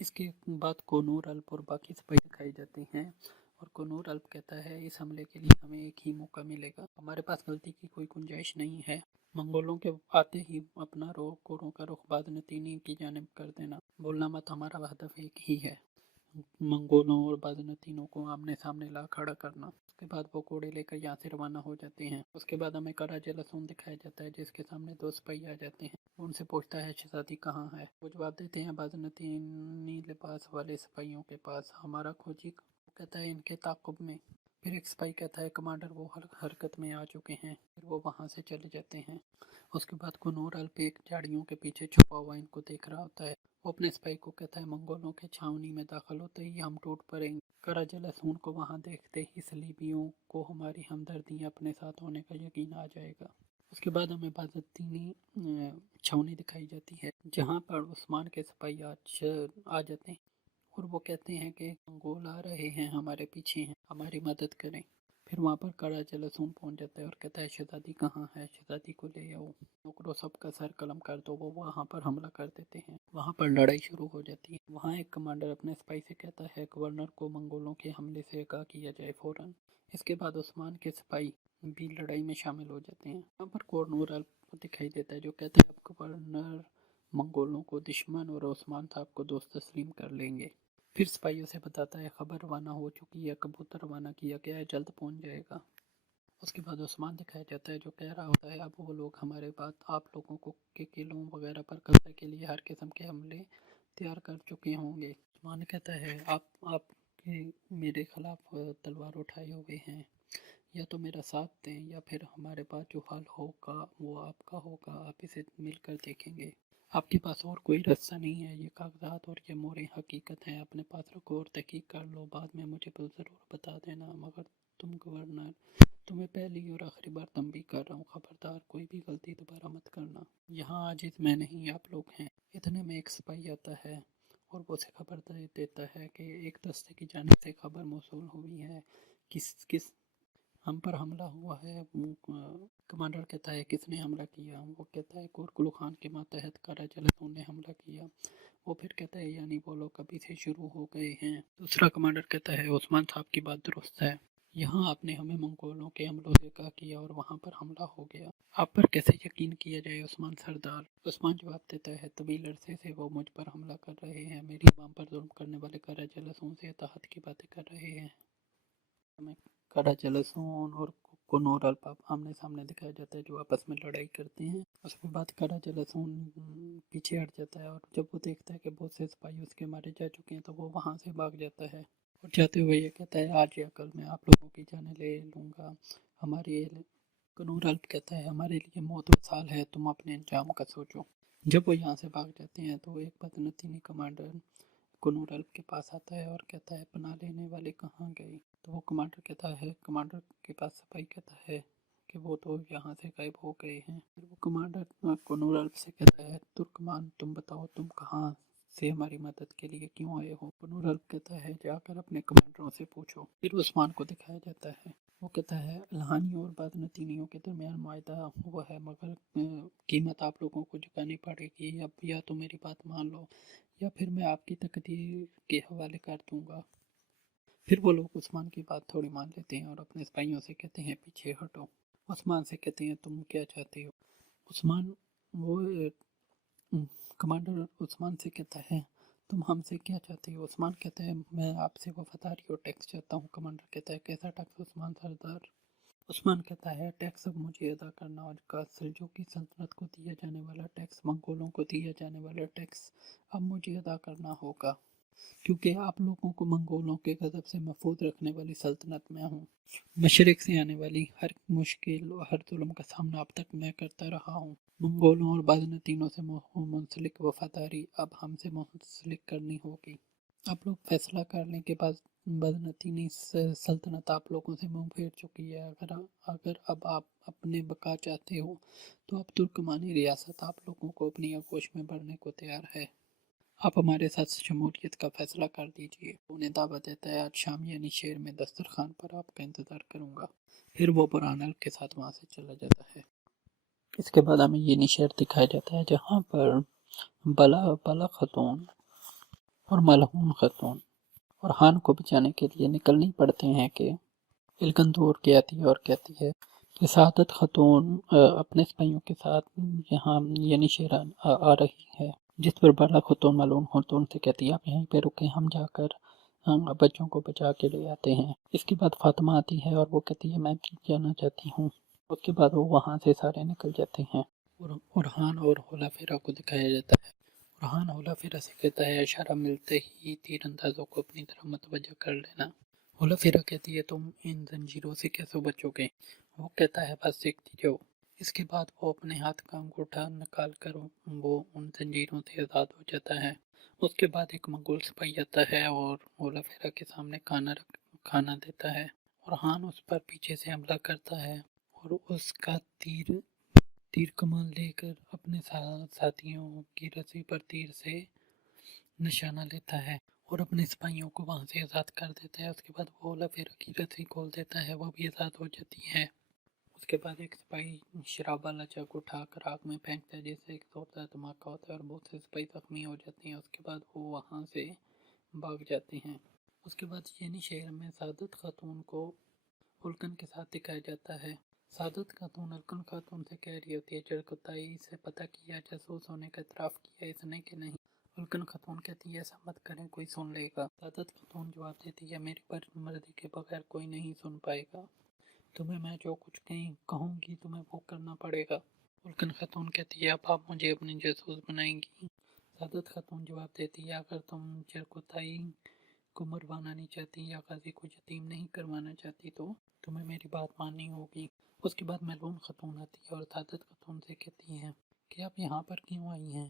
اس کے بعد کنور الپ اور باقی سپاہی دکھائی جاتی ہیں، اور کنور الپ کہتا ہے اس حملے کے لیے ہمیں ایک ہی موقع ملے گا، ہمارے پاس غلطی کی کوئی گنجائش نہیں ہے۔ منگولوں کے آتے ہی اپنا کوڑوں کا رخ بازنطینی کی جانب کر دینا، بولنا مت، ہمارا ہدف ایک ہی ہے، منگولوں اور بازنطینوں کو آمنے سامنے لا کھڑا کرنا۔ اس کے بعد وہ کوڑے لے کر یہاں سے روانہ ہو جاتے ہیں۔ اس کے بعد ہمیں کرا جلسون دکھایا جاتا ہے جس کے سامنے دو سپاہی آ جاتے ہیں، ان سے پوچھتا ہے شہزادی کہاں ہے؟ وہ جواب دیتے ہیں بازنطینی لباس والے سپاہیوں کے پاس، ہمارا کھوجی کہتا ہے ان کے تعاقب میں۔ پھر ایک سپاہی کہتا ہے کمانڈر وہ حرکت میں آ چکے ہیں، پھر وہ وہاں سے چلے جاتے ہیں۔ اس کے بعد کنور الپ ایک جھاڑیوں کے پیچھے چھپا ہوا ان کو دیکھ رہا ہوتا ہے، وہ اپنے سپاہی کو کہتا ہے منگولوں کے چھاونی میں داخل ہوتے ہی ہم ٹوٹ پڑیں گے۔ کرا جلسون کو وہاں دیکھتے ہی صلیبیوں کو ہماری ہمدردی اپنے ساتھ ہونے کا یقین آ جائے گا۔ اس کے بعد ہمیں بازنطینی چھاونی دکھائی جاتی ہے جہاں پر عثمان کے سپاہی آ جاتے ہیں اور وہ کہتے ہیں کہ منگول آ رہے ہیں، ہمارے پیچھے ہیں، ہماری مدد کریں۔ پھر وہاں پر کرا جلسون پہنچ جاتا ہے اور کہتا ہے شہزادی کہاں ہے؟ شہزادی کو لے آؤ، نوکروں سب کا سر قلم کر دو۔ وہ وہاں پر حملہ کر دیتے ہیں، وہاں پر لڑائی شروع ہو جاتی ہے۔ وہاں ایک کمانڈر اپنے سپاہی سے کہتا ہے گورنر کو منگولوں کے حملے سے آگاہ کیا جائے فوراً۔ اس کے بعد عثمان کے سپاہی بھی لڑائی میں شامل ہو جاتے ہیں۔ وہاں پر کنور الپ دکھائی دیتا ہے جو کہتا ہے اب گورنر منگولوں کو دشمن اور عثمان صاحب کو دوست تسلیم کر لیں گے۔ پھر سپاہیوں سے بتاتا ہے خبر روانہ ہو چکی ہے، کبوتر روانہ کیا گیا ہے، جلد پہنچ جائے گا۔ اس کے بعد عثمان دکھایا جاتا ہے جو کہہ رہا ہوتا ہے اب وہ لوگ ہمارے بعد آپ لوگوں کو کے قلعوں وغیرہ پر قبضہ کے لیے ہر قسم کے حملے تیار کر چکے ہوں گے۔ عثمان کہتا ہے آپ کے میرے خلاف تلوار اٹھائے ہوئے ہیں، یا تو میرا ساتھ دیں یا پھر ہمارے پاس جو حل ہوگا وہ آپ کا ہوگا، آپ اسے مل کر دیکھیں گے۔ آپ کے پاس اور کوئی راستہ نہیں ہے، یہ کاغذات اور یہ موریں حقیقت ہیں، اپنے پاس رکھو اور تحقیق کر لو، بعد میں مجھے ضرور بتا دینا، مگر تم گورنر، تمہیں پہلی اور آخری بار تنبیہ کر رہا ہوں، خبردار کوئی بھی غلطی دوبارہ مت کرنا، یہاں عاجز میں نہیں آپ لوگ ہیں۔ اتنے میں ایک سپاہی آتا ہے اور وہ اسے خبر دیتا ہے کہ ایک دستے کی جانب سے خبر موصول ہوئی ہے، کس ہم پر حملہ ہوا ہے۔ کمانڈر کہتا ہے کس نے حملہ کیا؟ وہ کہتا ہے کورکلو خان کے ماتحت کرا جلسون نے حملہ کیا۔ وہ پھر کہتا ہے یعنی وہ لوگ ابھی سے شروع ہو گئے ہیں۔ دوسرا کمانڈر کہتا ہے عثمان صاحب کی بات درست ہے، یہاں آپ نے ہمیں منگولوں کے حملوں سے آگاہ کیا اور وہاں پر حملہ ہو گیا، آپ پر کیسے یقین کیا جائے عثمان سردار؟ عثمان جواب دیتا ہے طویل عرصے سے وہ مجھ پر حملہ کر رہے ہیں، میری عوام پر ظلم کرنے والے کرا جلسون سے اطاعت کی باتیں کر رہے ہیں۔ ہمیں کرا جلسون اور کنور الپ آمنے سامنے دکھایا جاتا ہے جو آپس میں لڑائی کرتے ہیں۔ اس کے بعد کرا جلسون پیچھے ہٹ جاتا ہے اور جب وہ دیکھتا ہے کہ بہت سے سپاہی اس کے مارے جا چکے ہیں تو وہ وہاں سے بھاگ جاتا ہے اور جاتے ہوئے یہ کہتا ہے آج یا کل میں آپ لوگوں کی جانیں لے لوں گا۔ کنور الپ کہتا ہے ہمارے لیے موت وصال ہے، تم اپنے انجام کا سوچو۔ جب وہ یہاں سے بھاگ جاتے ہیں تو ایک بازنطینی کمانڈر کنور الپ کے پاس آتا ہے اور کہتا ہے پناہ لینے والے کہاں گئے؟ تو وہ کمانڈر کے پاس سپاہی کہتا ہے کہ وہ تو یہاں سے غائب ہو گئے ہیں۔ پھر وہ کمانڈر کنور الپ سے کہتا ہے ترکمان تم بتاؤ تم کہاں سے ہماری مدد کے لیے کیوں آئے ہو؟ کنور الپ کہتا ہے جا کر اپنے کمانڈروں سے پوچھو۔ پھر عثمان کو دکھایا جاتا ہے، وہ کہتا ہے الہانیوں اور بازنطینیوں کے درمیان معاہدہ ہوا ہے، مگر قیمت آپ لوگوں کو چکانی پڑے گی، اب یا تو میری بات مان لو یا پھر میں آپ کی تقدیر کے حوالے کر دوں گا۔ پھر وہ لوگ عثمان کی بات تھوڑی مان لیتے ہیں اور اپنے سپاہیوں سے کہتے ہیں پیچھے ہٹو۔ عثمان سے کہتے ہیں تم کیا چاہتے ہو؟ کمانڈر عثمان سے کہتا ہے تم ہم سے کیا چاہتے ہو؟ عثمان کہتا ہے میں آپ سے وفاداری اور ٹیکس چاہتا ہوں۔ کمانڈر کہتا ہے کیسا ٹیکس عثمان سردار؟ عثمان کہتا ہے ٹیکس اب مجھے ادا کرنا ہوگا، سلجوقی سلطنت کو دیا جانے والا ٹیکس، منگولوں کو دیا جانے والا ٹیکس اب مجھے ادا کرنا ہوگا، کیونکہ آپ لوگوں کو منگولوں کے غضب سے محفوظ رکھنے والی سلطنت میں ہوں۔ مشرق سے آنے والی ہر مشکل اور ہر ظلم کا سامنا اب تک میں کرتا رہا ہوں۔ منگولوں اور بازنطینوں سے منسلک وفاداری اب ہم سے منسلک کرنی ہوگی۔ آپ لوگ فیصلہ کر لیں کہ بازنطینی سلطنت آپ لوگوں سے منہ پھیر چکی ہے، اگر اب آپ اپنے بقا چاہتے ہو تو اب ترکمانی ریاست آپ لوگوں کو اپنی آغوش میں بھرنے کو تیار ہے، آپ ہمارے ساتھ شمولیت کا فیصلہ کر دیجئے۔ انہیں دعوت دیتا ہے آج شام یعنی شیر میں دسترخوان پر آپ کا انتظار کروں گا۔ پھر وہ برہان الپ کے ساتھ وہاں سے چلا جاتا ہے۔ اس کے بعد ہمیں یہ نشیر دکھایا جاتا ہے جہاں پر بلا خاتون اور ملعون خاتون، اور ہان کو بچانے کے لیے نکلنی پڑتے ہیں کہ الکندور کی آتی ہے اور کہتی ہے کہ سعادت خاتون اپنے سپاہیوں کے ساتھ یہاں یعنی شیران آ رہی ہے، جس پر بالا خاتون ملعون خاتون سے کہتی ہے آپ یہیں پہ رکیں، ہم جا کر بچوں کو بچا کے لے آتے ہیں۔ اس کے بعد فاطمہ آتی ہے اور وہ کہتی ہے میں جانا چاہتی ہوں۔ اس کے بعد وہ وہاں سے سارے نکل جاتے ہیں اور ہان اور ہولا فیرا کو دکھایا جاتا ہے۔ رحان ہولا فیرا سے کہتا ہے اشارہ ملتے ہی تیر اندازوں کو اپنی طرف متوجہ کر لینا۔ ہولا فیرا کہتی ہے تم ان زنجیروں سے کیسے بچو گے؟ وہ کہتا ہے بس دیکھتی جاؤ۔ اس کے بعد وہ اپنے ہاتھ کا انگوٹھا نکال کر وہ ان زنجیروں سے آزاد ہو جاتا ہے۔ اس کے بعد ایک منگول سپاہی آتا ہے اور ہولا فیرا کے سامنے کھانا دیتا ہے، اور ہان اس پر پیچھے سے حملہ کرتا ہے اور اس کا تیر کمان لے کر اپنے ساتھیوں کی رسی پر تیر سے نشانہ لیتا ہے اور اپنے سپاہیوں کو وہاں سے آزاد کر دیتا ہے۔ اس کے بعد وہ ہولا فیرا کی رسی کھول دیتا ہے، وہ بھی آزاد ہو جاتی ہے۔ اس کے بعد ایک سپاہی شراب والا جگ اٹھا کر آگ میں پھینکتا ہے جس سے ایک زوردار دھماکہ ہوتا ہے اور بہت سے سپاہی زخمی ہو جاتے ہیں۔ اس کے بعد وہ وہاں سے بھاگ جاتے ہیں۔ اس کے بعد یعنی شہر میں سعادت خاتون کو الکن کے ساتھ دکھایا جاتا ہے۔ سعادت خاتون الکن خاتون سے کہہ رہی ہوتی ہے چرکتائی سے پتہ کیا، جاسوس ہونے کا اعتراف کیا اس نے کہ نہیں؟ الکن خاتون کہتی ہے ایسا مت کریں، کوئی سن لے گا۔ سعادت خاتون جواب دیتی ہے میری مرضی کے بغیر کوئی نہیں سن پائے گا، تمہیں میں جو کچھ کہوں گی تمہیں وہ کرنا پڑے گا۔ الکن خاتون کہتی ہے اب آپ مجھے اپنی جاسوس بنائیں گی؟ سعادت خاتون جواب دیتی ہے اگر تم چرکتائی کو مروانا نہیں چاہتی یا قاضی کو یتیم نہیں کروانا چاہتی تو تمہیں میری بات ماننی ہوگی۔ اس کے بعد ملعون خاتون آتی ہے اور سعادت خاتون سے کہتی ہے کہ آپ یہاں پر کیوں آئی ہیں؟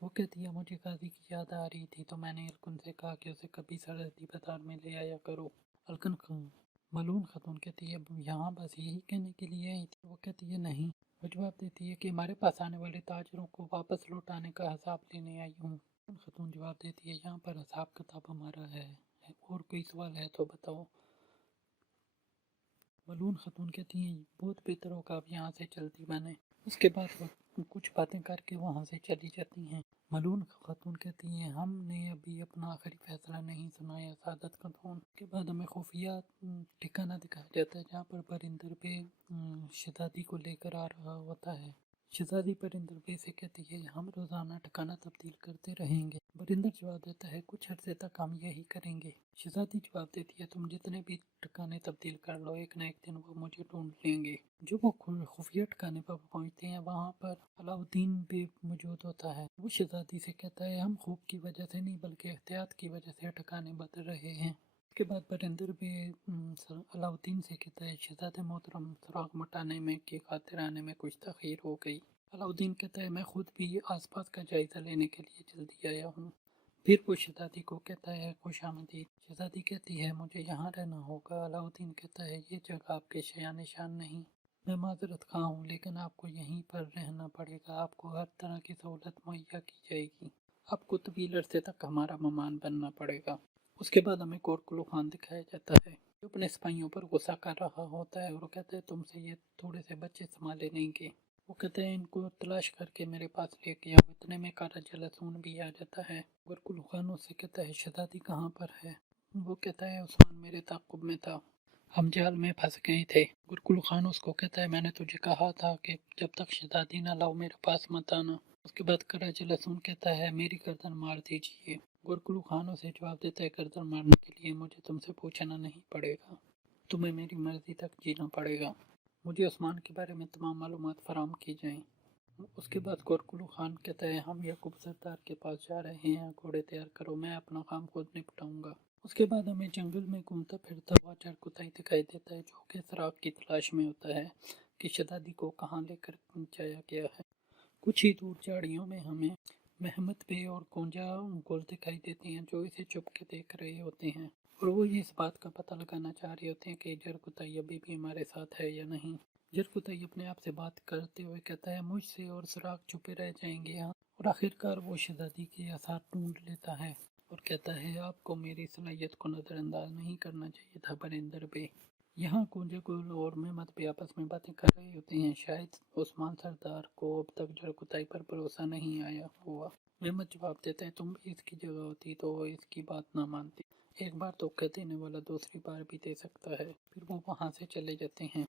وہ کہتی ہے مجھے قاضی کی یاد آ رہی تھی تو میں نے الکن سے کہا کہ اسے کبھی سرحدی بازار میں لے آیا کرو۔ ملعون خاتون کہتی ہے یہاں بس یہی کہنے کے لیے آئی تھی؟ وہ کہتی ہے نہیں۔ وہ جواب دیتی ہے کہ ہمارے پاس آنے والے تاجروں کو واپس لوٹانے کا حساب لینے آئی ہوں۔ خاتون جواب دیتی ہے یہاں پر حساب کتاب ہمارا ہے، اور کوئی سوال ہے تو بتاؤ۔ ملعون خاتون کہتی ہیں بہت بہتر ہوگا آپ یہاں سے جلدی بنیں۔ اس کے بعد وہ کچھ باتیں کر کے وہاں سے چلی جاتی ہیں۔ ملعون خاتون کہتی ہیں ہم نے ابھی اپنا آخری فیصلہ نہیں سنایا سعادت خاتون۔ کے بعد ہمیں خفیہ ٹھکانہ دکھایا جاتا ہے جہاں پر پرندر بے شہزادی کو لے کر آ رہا ہوتا ہے۔ شہزادی پرندر بے سے کہتی ہے ہم روزانہ ٹھکانہ تبدیل کرتے رہیں گے۔ پرندر جواب دیتا ہے کچھ عرصے تک ہم یہی کریں گے۔ شہزادی جواب دیتی ہے تم جتنے بھی ٹھکانے تبدیل کر لو ایک نہ ایک دن وہ مجھے ڈھونڈ لیں گے۔ جب وہ خفیہ ٹھکانے پر پہنچتے ہیں وہاں پر علاؤالدین بے موجود ہوتا ہے۔ وہ شہزادی سے کہتا ہے ہم خوف کی وجہ سے نہیں بلکہ احتیاط کی وجہ سے ٹھکانے بدل رہے ہیں۔ اس کے بعد پرندر بے علاؤالدین سے کہتا ہے شہزاد محترم سراغ مٹانے میں کی خاطر آنے میں کچھ تاخیر ہو گئی۔ علاؤالدین کہتا ہے میں خود بھی آس پاس کا جائزہ لینے کے لیے جلدی آیا ہوں۔ پھر وہ شہزادی کو کہتا ہے خوش آمدید۔ شہزادی کہتی ہے مجھے یہاں رہنا ہوگا۔ علاؤالدین کہتا ہے یہ جگہ آپ کے شایان نشان نہیں، میں معذرت خواہ ہوں لیکن آپ کو یہیں پر رہنا پڑے گا، آپ کو ہر طرح کی سہولت مہیا کی جائے گی، آپ کو طویل عرصے تک ہمارا مہمان بننا پڑے گا۔ اس کے بعد ہمیں گورکلو خان دکھایا جاتا ہے جو اپنے سپاہیوں پر غصہ کر رہا ہوتا ہے اور وہ کہتا ہے تم سے یہ تھوڑے سے بچے سنبھالے نہیں گے۔ وہ کہتے ہیں ان کو تلاش کر کے میرے پاس لے کے آؤ۔ اتنے میں کارا جلسون بھی آ جاتا ہے۔ گورکلو خان اس سے کہتا ہے شہزادی کہاں پر ہے؟ وہ کہتا ہے عثمان میرے تعاقب میں تھا، ہم جال میں پھنس گئے تھے۔ گورکلو خان اس کو کہتا ہے میں نے تجھے کہا تھا کہ جب تک شہزادی نہ لاؤ میرے پاس مت آنا۔ اس کے بعد کارا جلسون کہتا ہے میری گردن مار دیجیے۔ گورکلو خان اسے جواب دیتا ہے گردن مارنے کے لیے مجھے تم سے پوچھنا نہیں پڑے گا، تمہیں میری مرضی تک جینا پڑے گا، مجھے عثمان کے بارے میں تمام معلومات فراہم کی جائیں۔ اس کے بعد گورکلو خان کہتا ہے ہم یعقوب سردار کے پاس جا رہے ہیں، گھوڑے تیار کرو، میں اپنا کام خود نپٹاؤں گا۔ اس کے بعد ہمیں جنگل میں گھومتا پھرتا ہوا چرکتائی دکھائی دیتا ہے جو کہ سراغ کی تلاش میں ہوتا ہے کہ شہزادی کو کہاں لے کر جایا گیا ہے۔ کچھ ہی دور جھاڑیوں میں ہمیں محمد بے اور گونجا گل دکھائی دیتے ہیں جو اسے چھپ کے دیکھ رہے ہوتے ہیں اور وہ اس بات کا پتہ لگانا چاہ رہے ہوتے ہیں کہ چرکتائی ابھی بھی ہمارے ساتھ ہے یا نہیں۔ چرکتائی اپنے آپ سے بات کرتے ہوئے کہتا ہے مجھ سے اور سراغ چھپے رہ جائیں گے ہاں، اور آخرکار وہ شہزادی کے آثار ڈھونڈ لیتا ہے اور کہتا ہے آپ کو میری صلاحیت کو نظر انداز نہیں کرنا چاہیے تھا پرندر بے۔ یہاں کنجکل اور محمد بھی آپس میں باتیں کر رہے ہوتے ہیں۔ شاید عثمان سردار کو اب تک جڑکتائی پر بھروسہ نہیں آیا ہوا۔ محمد جواب دیتا ہے تم بھی اس کی جگہ ہوتی تو اس کی بات نہ مانتی۔ ایک بار دھوکہ دینے والا دوسری بار بھی دے سکتا ہے۔ پھر وہ وہاں سے چلے جاتے ہیں۔